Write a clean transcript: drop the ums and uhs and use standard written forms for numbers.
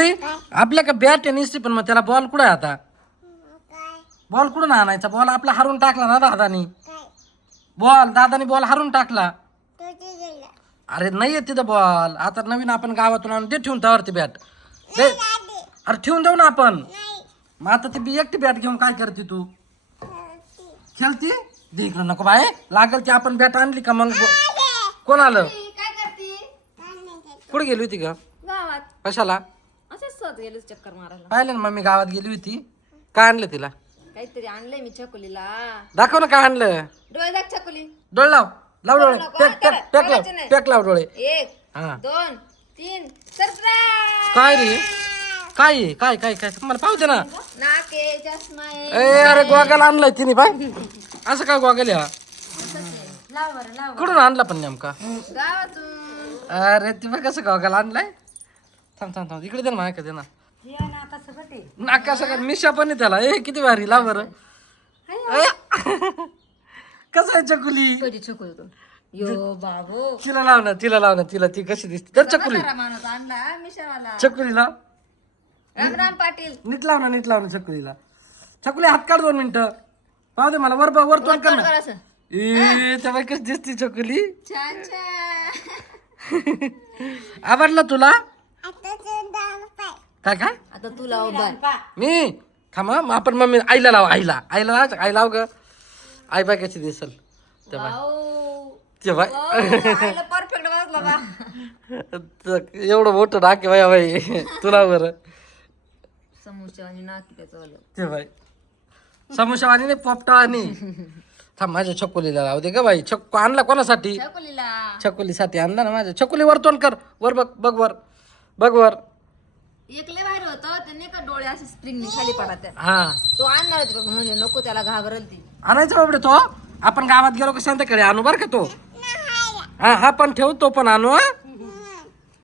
आपल्या का बॅट आहे निसती, पण मग त्याला बॉल कुठे आहे आता? बॉल कुठून आणायचा? बॉल आपला हारून टाकला ना दादानी. दादानी बॉल हारून टाकला. अरे नाहीये तिथं बॉल. आता नवीन आपण गावातून आणून ते ठेवून त्यावरती बॅट दे. अरे ठेवून देऊ ना आपण. मग आता ती एकटी बॅट घेऊन काय करते तू? खेळती दे इकडं. नको बाय लागल ती. आपण बॅट आणली का मग कोण आलं? काय करते? कुठे गेली होती का? गावात कशाला? असंच सहज गेलो चक्कर मारायला. पाहिलं ना मम्मी गावात गेली होती. काय आणलं तिला? काहीतरी आणलंय मी छकुलीला. दाखव ना काय आणलं. डोळे दाख छकुली. डोळे लाव. लाव डोळे. नको, टेक टेक करा. टेक लाव. बघायचं नाही. टेक लाव डोळे. 1 हा 2 3 सरप्राईज. काय रे? काय आहे? काय काय काय मला पाहू दे ना. नाके चष्मा ए अरे गॉगल आणलाय तिने पाय. असं काय गॉगल या? लाव बरं लाव. कुठून आणला पण नेमका? गावातून. अरे ती बघ कसं गॉगल आणलाय. थांब थांब थांब इकडे दे ना माझ्या दे ना. नाका सगळं मिशा पण आहे त्याला. ए किती भारी. लाव बरं. कसं आहे चकुली? कधी छकुली तो यो बाबू. तिला लाव ना. तिला लाव ना. तिला ती कशी दिसते तर चकुली. माणूस आणला मिशावाला. चकुलीला राम राम पाटील. नीट लाव ना. नीट लाव ना चकुलीला. चकुली हात काढ 2 मिनिटं. पाहू दे मला. वर वर तोंड कर ना. असं. ए तेव्हा कशी दिसते चकुली. छान छान. आवडलं तुला? काय काय? आता तुला उभा. मी थांबा मग आपण मम्मी आईला लाव. आईला आईला लाव. आई लाव ग. आई बाय कशी दिसल तेव्हा. तेव्हा परफेक्ट बसला बा. एवढं मोठं नाके बाई बाई तुला बरं. समोरच्या आणि नाकी त्याचं आलं. ते बाई समोशावानी नाही पोपटावानी. थांब माझ्या छकुलीला लाव दे ग बाई. छक्कू आणला कोणासाठी? छकुलीला. छकुलीसाठी आणला ना माझ्या. छकुली वर तोंड कर. वर बघ. बघ वर. बघ वर. एकले बाहेर होतं त्याने का डोळे असे स्प्रिंग खाली पडत. हा तो आणणार होते बघ म्हणले नको त्याला घाबरल ती. आणायचा बाबडे तो. आपण गावात गेलो का संध्याकाळी आणू बरं का तो. हा हा पण ठेव तो पण आणू.